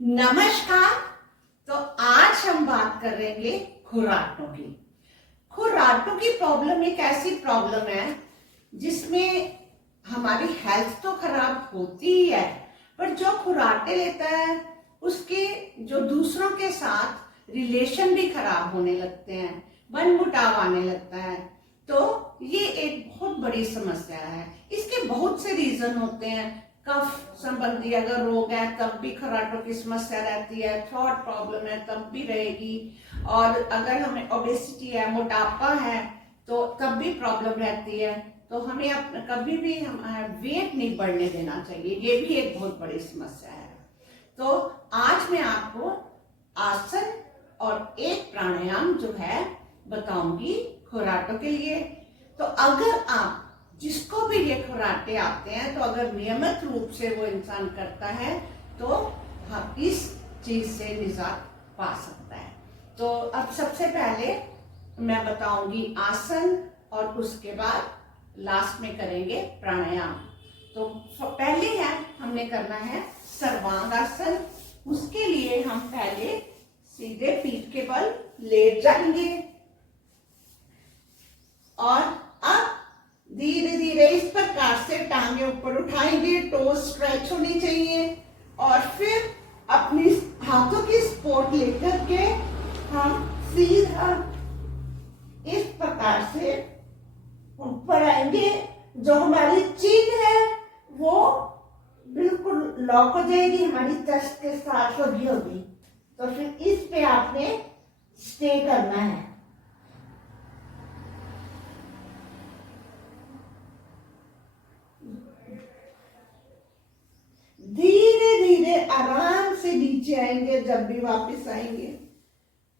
नमस्कार। तो आज हम बात करेंगे खुराटों की। खुराटों की प्रॉब्लम एक ऐसी प्रॉब्लम है जिसमें हमारी हेल्थ तो खराब होती ही है, पर जो खुराटे लेता है उसके जो दूसरों के साथ रिलेशन भी खराब होने लगते हैं, मनमुटाव आने लगता है। तो ये एक बहुत बड़ी समस्या है। इसके बहुत से रीजन होते हैं। कफ संबंधी अगर रोग है तब भी खराटों की समस्या रहती है, थ्रॉट प्रॉब्लम है तब भी रहेगी, और अगर हमें ओबेसिटी है, मोटापा है, तो तब भी प्रॉब्लम रहती है। तो हमें कभी भी वेट नहीं बढ़ने देना चाहिए, ये भी एक बहुत बड़ी समस्या है। तो आज मैं आपको आसन और एक प्राणायाम जो है बताऊंगी खुराटों के लिए। तो अगर आप जिसको भी ये खुराटे आते हैं, तो अगर नियमित रूप से वो इंसान करता है तो हम इस चीज से निजात पा सकता है। तो अब सबसे पहले मैं बताऊंगी आसन और उसके बाद लास्ट में करेंगे प्राणायाम। तो पहले है हमने करना है सर्वांगासन। उसके लिए हम पहले सीधे पीठ के बल लेट जाएंगे और अब धीरे धीरे इस प्रकार से टांगे ऊपर उठाएंगे, टोज स्ट्रेच होनी चाहिए, और फिर अपनी हाथों की सपोर्ट लेकर के हम सीधा इस प्रकार से ऊपर आएंगे। जो हमारी चिन है वो बिल्कुल लॉक हो जाएगी, हमारी चेस्ट के साथ लगी होगी। तो फिर इस पे आपने स्टे करना है। धीरे धीरे आराम से नीचे आएंगे। जब भी वापस आएंगे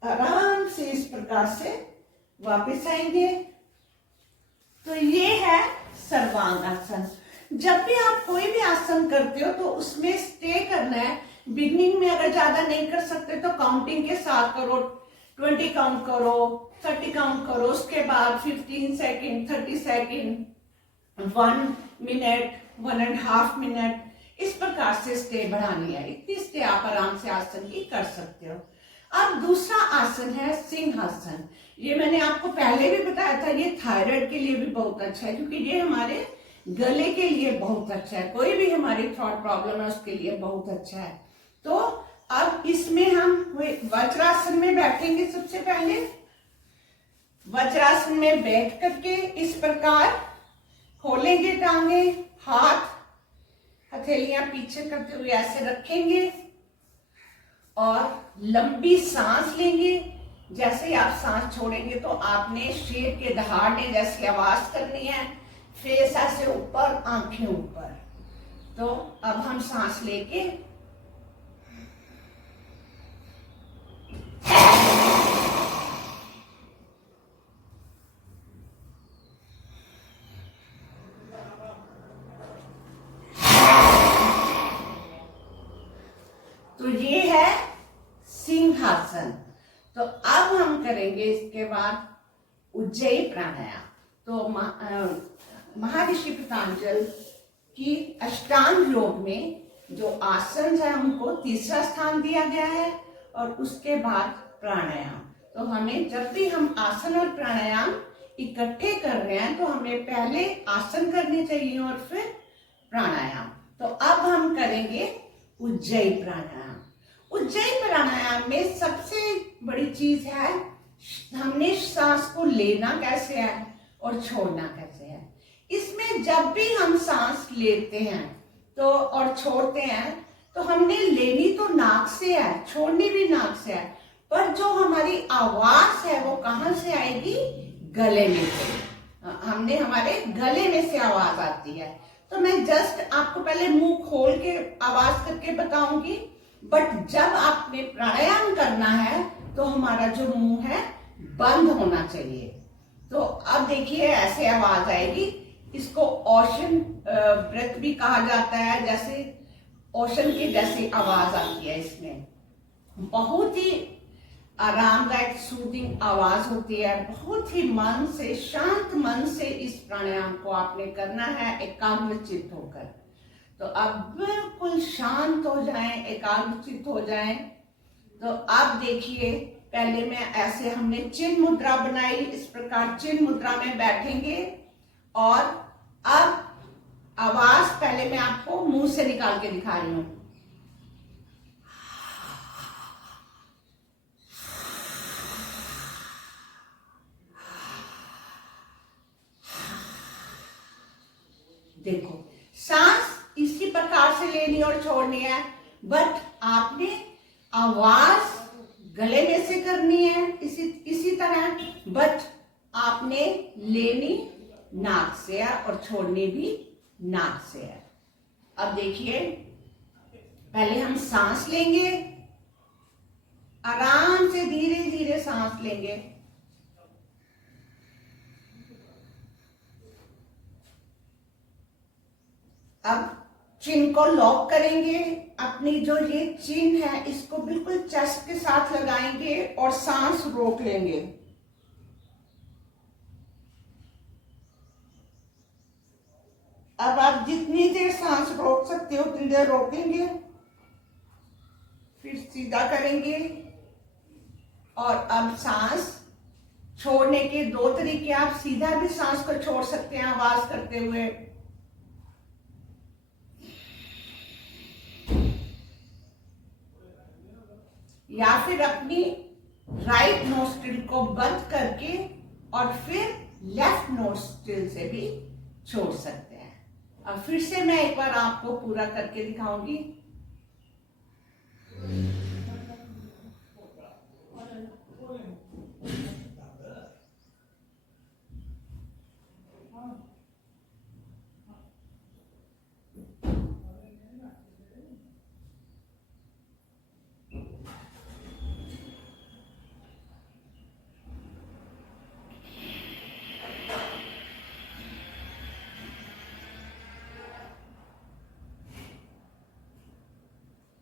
आराम से इस प्रकार से वापस आएंगे। तो ये है सर्वांगासन। जब भी आप कोई भी आसन करते हो तो उसमें स्टे करना है। बिगनिंग में अगर ज्यादा नहीं कर सकते तो काउंटिंग के साथ करो, 20 काउंट करो, 30 काउंट करो, उसके बाद 15 सेकेंड, 30 सेकेंड, 1 मिनट, 1.5 मिनट, इस प्रकार से स्टे बढ़ानी है। इतनी स्टे आप आराम से आसन की कर सकते हो। अब दूसरा आसन है सिंहासन। ये मैंने आपको पहले भी बताया था, ये थायराइड के लिए भी बहुत अच्छा है, क्योंकि ये हमारे गले के लिए बहुत अच्छा है। कोई भी हमारी थ्रॉट प्रॉब्लम है उसके लिए बहुत अच्छा है। तो अब इसमें हम वज्रासन में बैठेंगे। सबसे पहले वज्रासन में बैठ करके इस प्रकार खोलेंगे टांगे, हाथ हथेलियां पीछे करते हुए ऐसे रखेंगे और लंबी सांस लेंगे। जैसे ही आप सांस छोड़ेंगे तो आपने शेर के दहाड़ने जैसी आवाज करनी है। फेस ऐसे ऊपर, आंखें ऊपर। तो अब हम सांस लेके तो ये है सिंहासन। तो अब हम करेंगे इसके बाद उज्जयी प्राणायाम। तो महर्षि पतंजलि की अष्टांग योग में जो आसन है उनको तीसरा स्थान दिया गया है, और उसके बाद प्राणायाम। तो हमें जब भी हम आसन और प्राणायाम इकट्ठे कर रहे हैं तो हमें पहले आसन करने चाहिए और फिर प्राणायाम। तो अब हम करेंगे उज्जयी प्राणायाम। उज्जयी प्राणायाम में सबसे बड़ी चीज है हमने सांस को लेना कैसे है और छोड़ना कैसे है। इसमें जब भी हम सांस लेते हैं तो और छोड़ते हैं तो हमने लेनी तो नाक से है, छोड़नी भी नाक से है, पर जो हमारी आवाज है वो कहां से आएगी? गले में से। हमने हमारे गले में से आवाज आती है। तो मैं जस्ट आपको पहले मुंह खोल के आवाज करके बताऊंगी, बट जब आपने प्राणायाम करना है तो हमारा जो मुंह है बंद होना चाहिए। तो अब देखिए ऐसे आवाज आएगी। इसको ओशन ब्रेथ भी कहा जाता है, जैसे ओशन की जैसी आवाज आती है। इसमें बहुत ही आरामदायक सूदिंग आवाज होती है। बहुत ही मन से, शांत मन से इस प्राणायाम को आपने करना है, एकाग्रचित्त होकर। तो अब बिल्कुल शांत हो जाएं, एकाग्रचित हो जाएं। तो आप देखिए, पहले मैं ऐसे हमने चिन्ह मुद्रा बनाई, इस प्रकार चिन्ह मुद्रा में बैठेंगे और अब आवाज पहले मैं आपको मुंह से निकाल के दिखा रही हूं। देखो, सांस इसी प्रकार से लेनी और छोड़नी है, बट आपने आवाज गले में से करनी है इसी तरह, बट आपने लेनी नाक से है और छोड़नी भी नाक से है। अब देखिए, पहले हम सांस लेंगे, आराम से धीरे धीरे सांस लेंगे। अब चिन्ह को लॉक करेंगे, अपनी जो ये चिन्ह है इसको बिल्कुल चेस्ट के साथ लगाएंगे और सांस रोक लेंगे। अब आप जितनी देर सांस रोक सकते हो उतनी देर रोकेंगे, फिर सीधा करेंगे। और अब सांस छोड़ने के दो तरीके, आप सीधा भी सांस को छोड़ सकते हैं आवाज करते हुए, या फिर अपनी राइट नोस्ट्रिल को बंद करके और फिर लेफ्ट नोस्ट्रिल से भी छोड़ सकते हैं। अब फिर से मैं एक बार आपको पूरा करके दिखाऊंगी।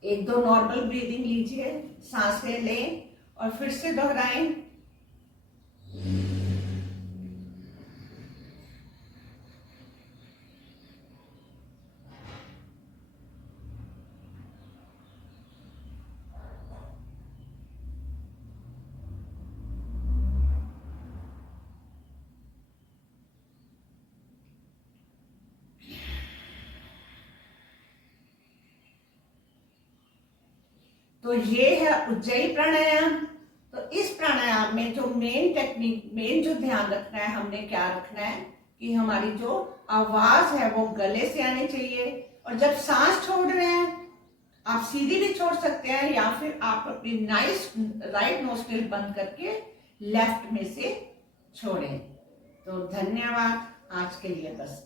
एक दो नॉर्मल ब्रीदिंग लीजिए, सांसें लें और फिर से दोहराएं। तो ये है उज्जयी प्राणायाम। तो इस प्राणायाम में जो मेन टेक्निक, मेन जो ध्यान रखना है, हमने क्या रखना है कि हमारी जो आवाज है वो गले से आनी चाहिए। और जब सांस छोड़ रहे हैं, आप सीधी भी छोड़ सकते हैं या फिर आप अपनी राइट नोस्ट्रिल बंद करके लेफ्ट में से छोड़ें। तो धन्यवाद, आज के लिए बस।